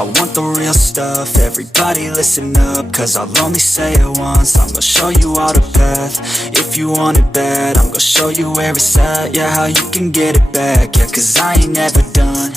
I want the real stuff, everybody listen up, cause I'll only say it once. I'm gonna show you all the path, if you want it bad. I'm gonna show you where it's at, yeah, how you can get it back. Yeah, cause I ain't never done